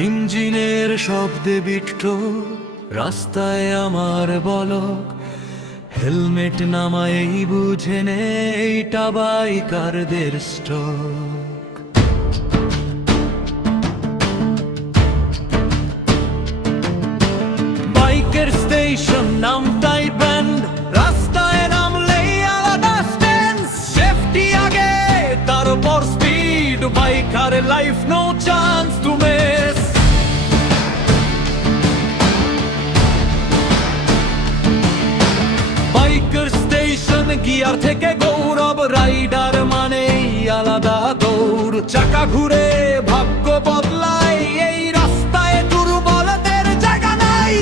ইঞ্জিনের শব্দে বিট্ট রাস্তায় আমার বলক, হেলমেট নামায়েই বুঝে নে এইটা বাইকারদের স্ট্রোক। বাইকের স্টেশন নামটাই ব্যান্ড, রাস্তায় নামলেই আলাদা স্ট্যান্স। সেফটি আগে তারপর speed, biker life no chance to miss. Biker station gear থেকে গৌরব, রাইডার মানেই আলাদা দৌড়। চাকা ঘুরে ভাগ্য বদলায়, এই রাস্তায় দুর্বলদের জায়গা নাই।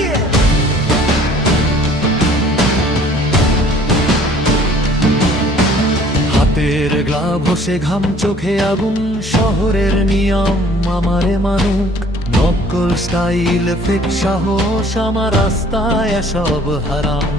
হাতের গ্লাভ সে ঘাম চোখে আগুন, শহরের নিয়ম আমারে মানুক। নকল স্টাইল ফেক সাহস, আমার রাস্তায় সব হারাম।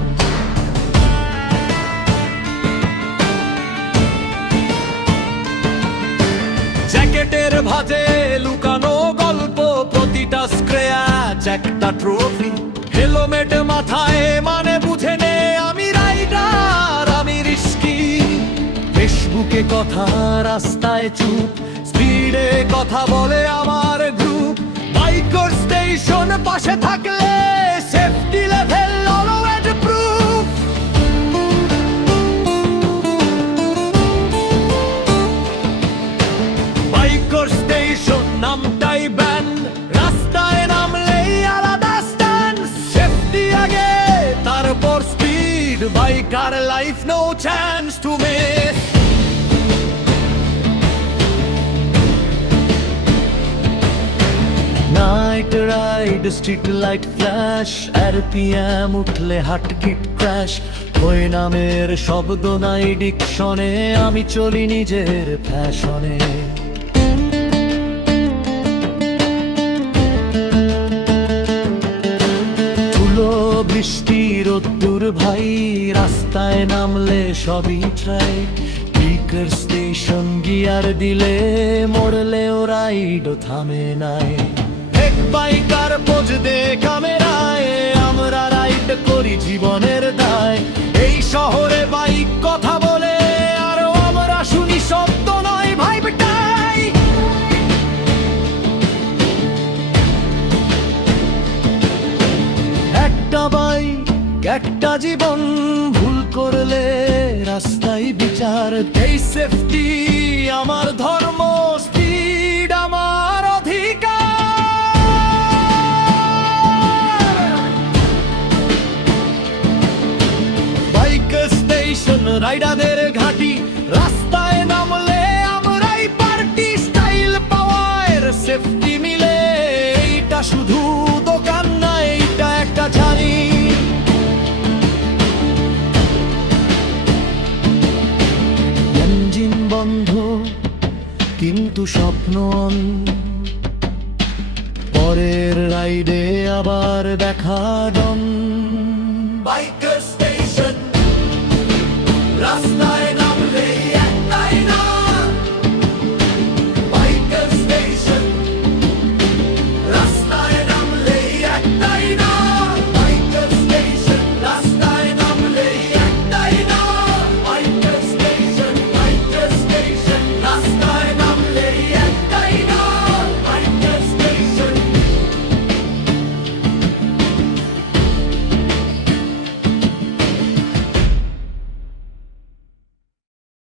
জ্যাকেটের ভাঁজে লুকানো গল্প, প্রতিটা স্ক্র্যাচ একটা ট্রফি। হেলমেট মাথায় মানে বুঝে নে আমি রাইডার, আমি রিস্কি। ফেসবুকে কথা, রাস্তায় চুপ, স্পিডে কথা বলে আমার গ্রুপ। বাইকার স্টেশন পাশে থাকলে safety level always proof. Biker station নামটাই ব্যান্ড, রাস্তায় নামলেই আলাদা স্ট্যান্ড। সেফটি আগে তারপর speed, biker life no chance to miss. Night ride, street light flash, RPM উঠলে হার্ট গিট ক্র্যাশ। ওই নামের শব্দ নাই ডিকশনে, আমি চলি নিজের ফ্যাশনে। ধুলো বৃষ্টি রোদ্দুর ভাই, রাস্তায় নামলে সবই ট্রাই। বাইকার স্টেশন গিয়ার দিলে মরলেও রাইডও থামে নাই। এক বাইকার পোজ দে ক্যামেরায়, আমরা রাইড করি জীবনের দায়। এই শহরে বাইক কথা বলে, আর আমরা শুনি শব্দ নয় ভাইবটাই। একটা বাইক একটা জীবন, ভুল করলে রাস্তায় বিচার। এই সেফটি আমার ধর্ম, স্পিড আমার অধিকার। বাইকার স্টেশন রাইডারদের ঘাঁটি, রাস্তায় নামলে আমরাই পার্টি। স্টাইল পাওয়ার সেফটি মিলে, এইটা শুধু দোকান না, এইটা একটা জানি। ইঞ্জিন বন্ধ কিন্তু স্বপ্ন অন, পরের রাইডে আবার দেখা ডন। বাইকার